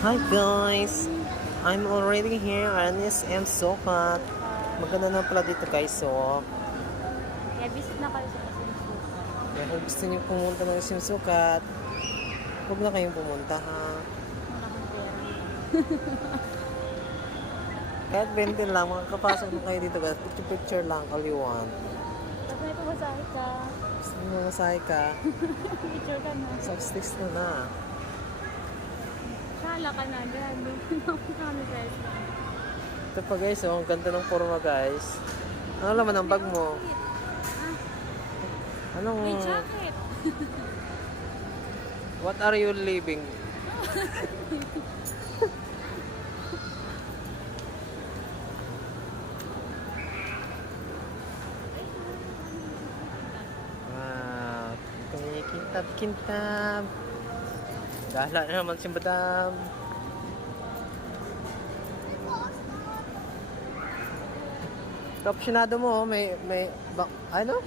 Hi guys! I'm already here at SM Sokat. Maganda na pala dito guys, so Kaya visit na kayo sa SM Sukat. kaya kung gusto niyo pumunta ng SM Sokat, huwag na kayong pumunta ha. Wala kang pera. Kahit 20 lang, makakapasok na kayo dito guys. Picture lang, all you want. Tapos may pumasahe ka. Gusto niyo mamasay ka, Picture ka na. substicks na. Sala ka na. Grabe. Kami guys. Ito pa guys, oh, ang ganda ng forma guys. Ano laman ang bag mo? Anong... May jacket. What are you living? Wow, kintab-kintab. Gala na naman si madam. Kapsinado mo, may ano?